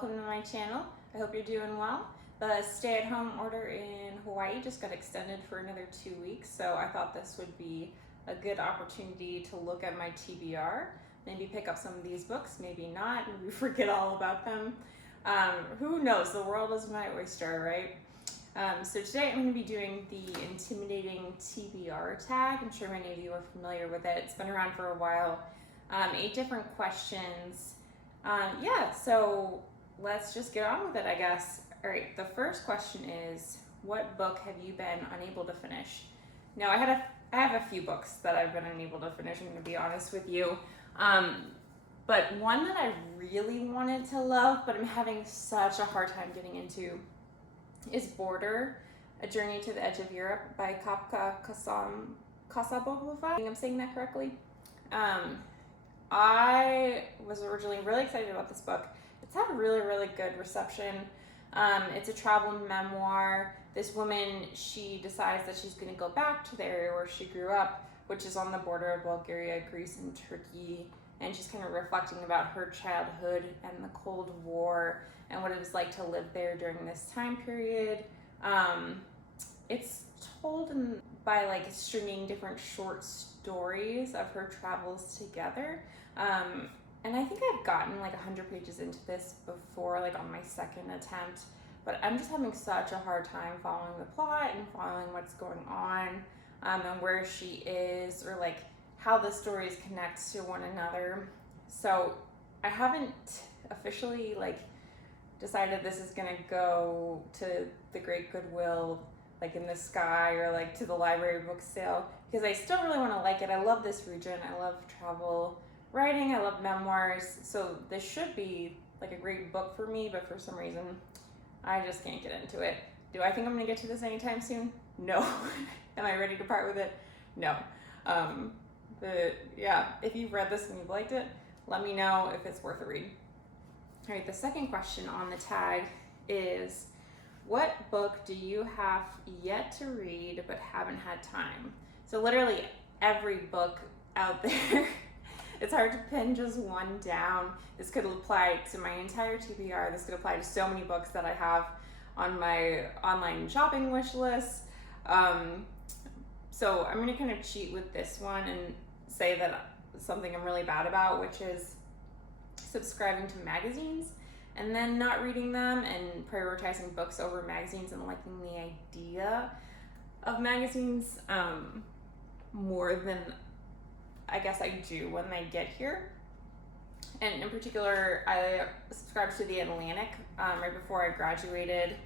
Welcome to my channel. I hope you're doing well. The stay-at-home order in Hawaii just got extended for another 2 weeks, so I thought this would be a good opportunity to look at my TBR, maybe pick up some of these books, maybe not, maybe forget all about them. Who knows? The world is my oyster, right? So today I'm going to be doing the Intimidating TBR Tag. I'm sure many of you are familiar with it. It's been around for a while. 8 different questions. So let's just get on with it, I guess. All right, the first question is, what book have you been unable to finish? Now, I have a few books that I've been unable to finish, I'm going to be honest with you. But one that I really wanted to love, but I'm having such a hard time getting into, is Border, A Journey to the Edge of Europe by Kapka Kassabova. I think I'm saying that correctly. I was originally really excited about this book. It's had a really, really good reception. It's a travel memoir. This woman, she decides that she's going to go back to the area where she grew up, which is on the border of Bulgaria, Greece, and Turkey. And she's kind of reflecting about her childhood and the Cold War and what it was like to live there during this time period. It's told by like stringing different short stories of her travels together. And I think I've gotten like 100 pages into this before, like on my second attempt, but I'm just having such a hard time following the plot and following what's going on, and where she is, or like how the stories connect to one another. So I haven't officially like decided this is gonna go to the Great Goodwill, like in the sky, or like to the library book sale, because I still really want to like it. I love this region. I love travel writing. I love memoirs. So this should be like a great book for me, but for some reason I just can't get into it. Do I think I'm gonna get to this anytime soon? No. Am I ready to part with it? No. But yeah, if you've read this and you've liked it, let me know if it's worth a read. All right, the second question on the tag is, what book do you have yet to read but haven't had time? So literally every book out there. It's hard to pin just one down. This could apply to my entire TBR. This could apply to so many books that I have on my online shopping wish list. So I'm gonna kind of cheat with this one and say that something I'm really bad about, which is subscribing to magazines and then not reading them, and prioritizing books over magazines and liking the idea of magazines more than I guess I do when they get here. And in particular, I subscribed to The Atlantic right before I graduated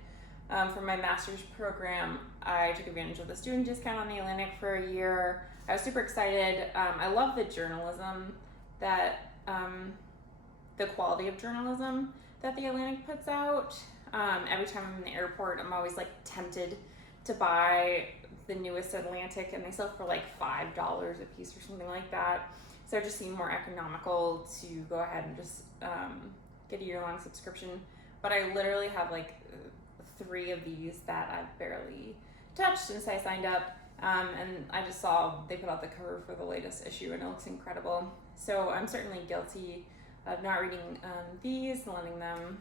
from my master's program. I took advantage of the student discount on The Atlantic for a year. I was super excited. I love the journalism that, the quality of journalism that The Atlantic puts out. Every time I'm in the airport, I'm always like tempted to buy the newest Atlantic, and they sell for like $5 a piece or something like that. So it just seemed more economical to go ahead and just get a year-long subscription. But I literally have like 3 of these that I've barely touched since I signed up. And I just saw they put out the cover for the latest issue, and it looks incredible. So I'm certainly guilty of not reading these and letting them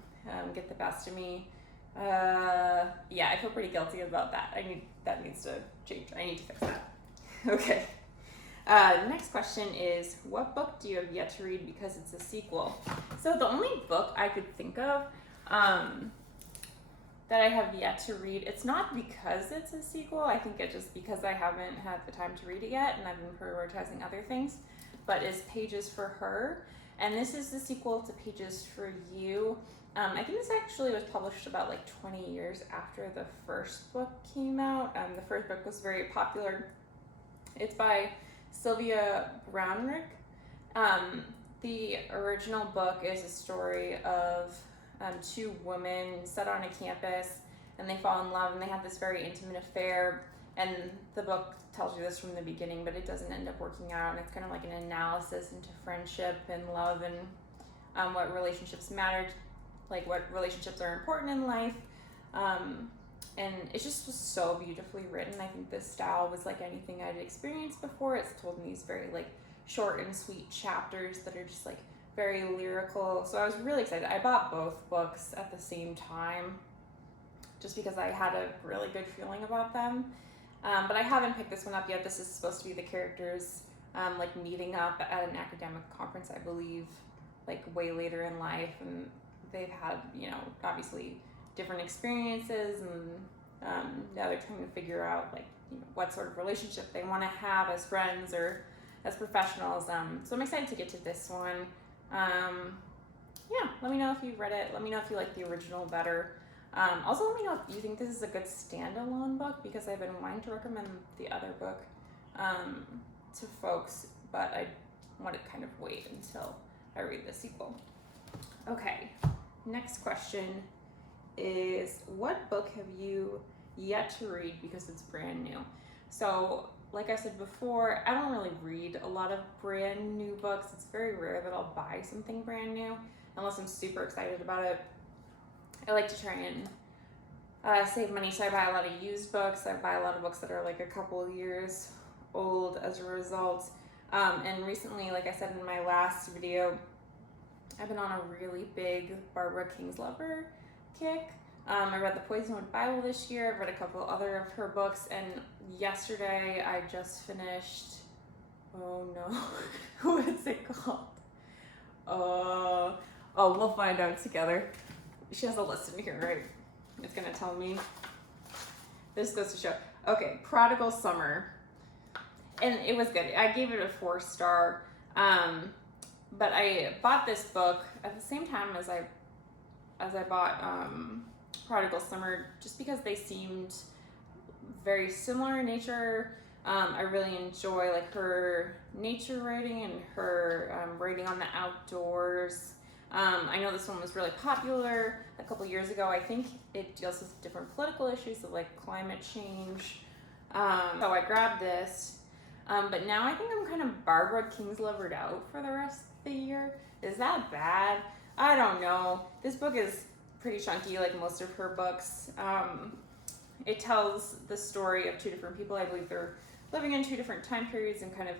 get the best of me. Yeah, I feel pretty guilty about that. That needs to change. I need to fix that. Okay. Next question is, what book do you have yet to read because it's a sequel? So the only book I could think of that I have yet to read, it's not because it's a sequel. I think it's just because I haven't had the time to read it yet, and I've been prioritizing other things, but is Pages for Her. And this is the sequel to Pages for You. I think this actually was published about like 20 years after the first book came out. The first book was very popular. It's by Sylvia Brownrigg. The original book is a story of 2 women set on a campus, and they fall in love, and they have this very intimate affair. And the book tells you this from the beginning, but it doesn't end up working out. And it's kind of like an analysis into friendship and love, and what relationships matter, like what relationships are important in life. And it just was so beautifully written. I think this style was like anything I'd experienced before. It's told in these very like short and sweet chapters that are just like very lyrical. So I was really excited. I bought both books at the same time just because I had a really good feeling about them. But I haven't picked this one up yet. This is supposed to be the characters like meeting up at an academic conference, I believe, like way later in life, and they've had, you know, obviously different experiences, and now they're trying to figure out like, you know, what sort of relationship they want to have as friends or as professionals. So I'm excited to get to this one. Yeah, let me know if you've read it. Let me know if you like the original better. Also, let me know if you think this is a good standalone book, because I've been wanting to recommend the other book to folks, but I want to kind of wait until I read the sequel. Okay, next question is, what book have you yet to read because it's brand new? So, like I said before, I don't really read a lot of brand new books. It's very rare that I'll buy something brand new unless I'm super excited about it. I like to try and save money, so I buy a lot of used books. I buy a lot of books that are like a couple years old as a result. And recently, like I said in my last video, I've been on a really big Barbara Kingsolver kick. I read the Poisonwood Bible this year. I've read a couple other of her books, and yesterday I just finished, oh no, what's it called? Oh, we'll find out together. She has a list in here, right? It's gonna tell me. This goes to show. Okay, Prodigal Summer. And it was good. I gave it a 4-star. But I bought this book at the same time as I bought Prodigal Summer, just because they seemed very similar in nature. I really enjoy like her nature writing and her writing on the outdoors. I know this one was really popular a couple years ago. I think it deals with different political issues of like climate change. So I grabbed this, but now I think I'm kind of Barbara Kingsolvered out for the rest of the year. Is that bad? I don't know. This book is pretty chunky, like most of her books. It tells the story of two different people. I believe they're living in two different time periods and kind of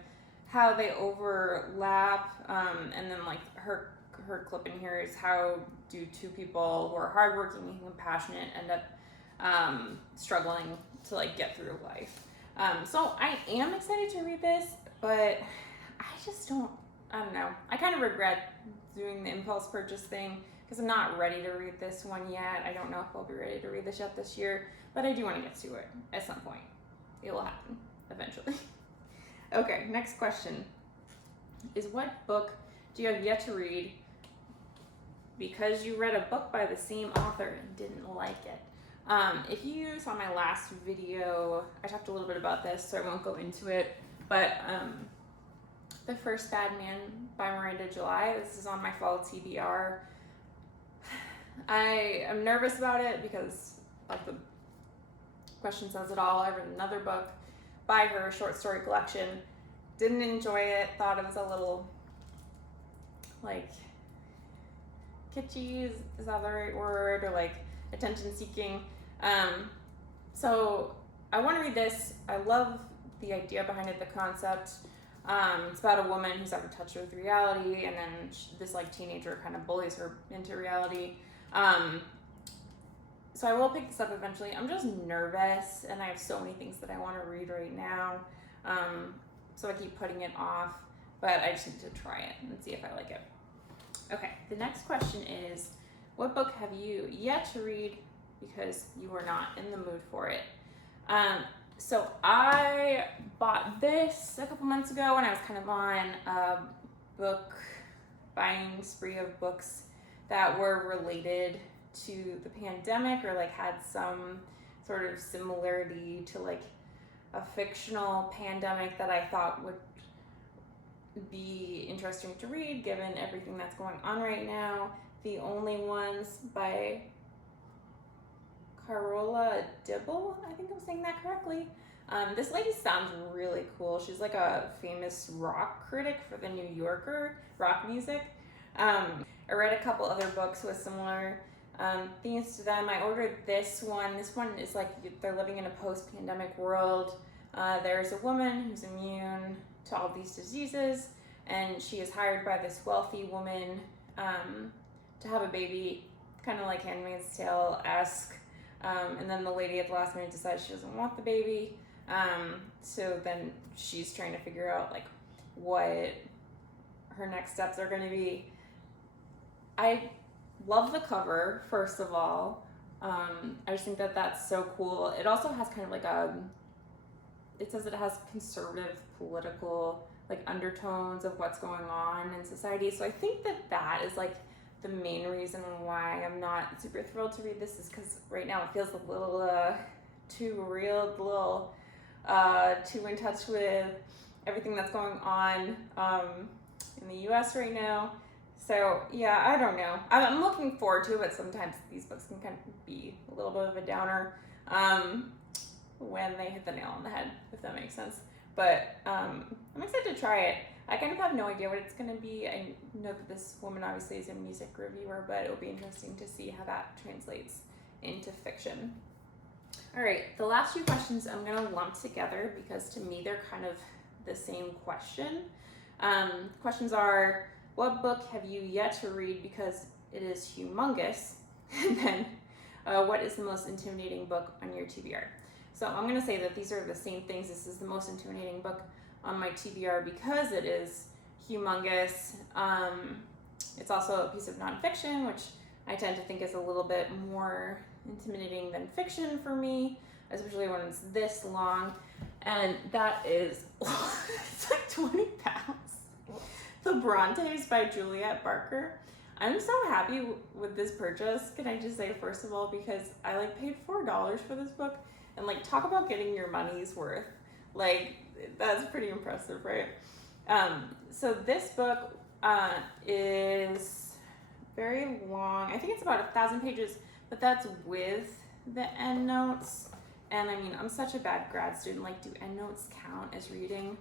how they overlap. And then like her clip in here is how do two people who are hardworking and compassionate end up struggling to like get through life. So I am excited to read this, but I just don't know. I kind of regret doing the impulse purchase thing because I'm not ready to read this one yet. I don't know if I'll be ready to read this yet this year, but I do want to get to it at some point. It will happen eventually. Okay, next question is, what book do you have yet to read because you read a book by the same author and didn't like it? If you saw my last video, I talked a little bit about this, so I won't go into it, but The First Bad Man by Miranda July. This is on my fall TBR. I am nervous about it because of the question says it all. I read another book by her, short story collection. Didn't enjoy it. Thought it was a little like kitschy, is that the right word? Or like attention seeking. So I want to read this. I love the idea behind it, the concept. It's about a woman who's out of touch with reality, and then this like teenager kind of bullies her into reality. So I will pick this up eventually. I'm just nervous, and I have so many things that I want to read right now. So I keep putting it off, but I just need to try it and see if I like it. Okay, the next question is, what book have you yet to read because you were not in the mood for it? So I bought this a couple months ago when I was kind of on a book buying spree of books that were related to the pandemic or like had some sort of similarity to like a fictional pandemic that I thought would be interesting to read given everything that's going on right now. The Only Ones by Carola Dibbell, I think I'm saying that correctly. This lady sounds really cool. She's like a famous rock critic for the New Yorker, rock music. I read a couple other books with similar themes to them. I ordered this one. This one is like they're living in a post-pandemic world. There's a woman who's immune to all these diseases, and she is hired by this wealthy woman to have a baby, kind of like Handmaid's Tale-esque. And then the lady at the last minute decides she doesn't want the baby. So then she's trying to figure out like what her next steps are going to be. I love the cover, first of all. I just think that that's so cool. It also has kind of like it says it has conservative political like undertones of what's going on in society. So I think that that is like the main reason why I'm not super thrilled to read this, is because right now it feels a little too real, a little too in touch with everything that's going on in the US right now. So yeah, I don't know. I'm looking forward to it, but sometimes these books can kind of be a little bit of a downer when they hit the nail on the head, if that makes sense. But I'm excited to try it. I kind of have no idea what it's going to be. I know that this woman obviously is a music reviewer, but it'll be interesting to see how that translates into fiction. All right, the last few questions I'm going to lump together because to me they're kind of the same question. Questions are, what book have you yet to read because it is humongous? And then, what is the most intimidating book on your TBR? So I'm going to say that these are the same things. This is the most intimidating book on my TBR because it is humongous. It's also a piece of nonfiction, which I tend to think is a little bit more intimidating than fiction for me, especially when it's this long. And that is, it's like 20 pounds. The Brontës by Juliet Barker. I'm so happy with this purchase, can I just say, first of all, because I like paid $4 for this book, and like talk about getting your money's worth. Like, that's pretty impressive, right? So this book is very long. I think it's about 1,000 pages, but that's with the endnotes. And I mean, I'm such a bad grad student. Like, do endnotes count as reading?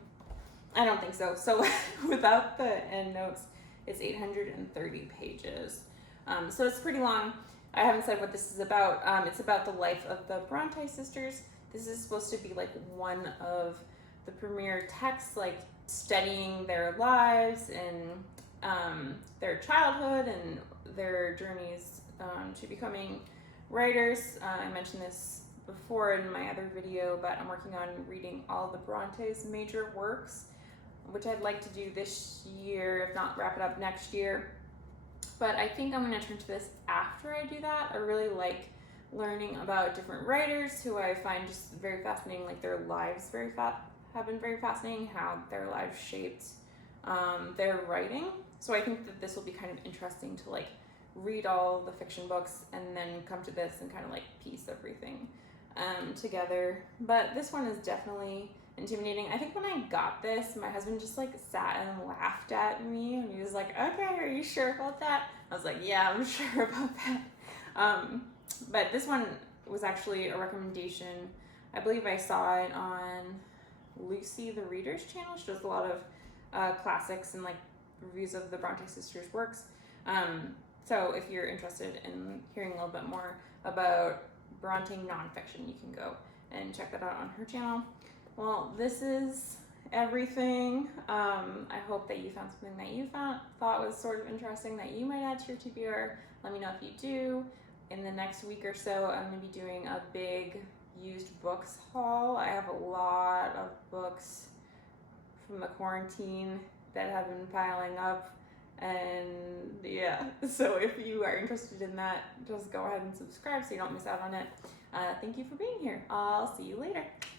I don't think so. So without the endnotes, it's 830 pages. So it's pretty long. I haven't said what this is about. It's about the life of the Brontës sisters. This is supposed to be like one of the premier texts, like studying their lives and their childhood and their journeys to becoming writers. I mentioned this before in my other video, but I'm working on reading all the Brontës' major works, which I'd like to do this year, if not wrap it up next year. But I think I'm going to turn to this after I do that. I really like learning about different writers who I find just very fascinating, like their lives have been very fascinating, how their lives shaped their writing. So I think that this will be kind of interesting to like read all the fiction books and then come to this and kind of like piece everything together. But this one is definitely intimidating. I think when I got this, my husband just like sat and laughed at me and he was like, okay, are you sure about that? I was like, yeah, I'm sure about that. But this one was actually a recommendation. I believe I saw it on Lucy the Reader's channel. She does a lot of classics and like reviews of the Brontës sisters' works. So if you're interested in hearing a little bit more about Bronte nonfiction, you can go and check that out on her channel. Well, this is everything. I hope that you found something that you thought was sort of interesting that you might add to your TBR. Let me know if you do. In the next week or so, I'm going to be doing a big used books haul. I have a lot of books from the quarantine that have been piling up. And yeah, so if you are interested in that, just go ahead and subscribe so you don't miss out on it. Thank you for being here. I'll see you later.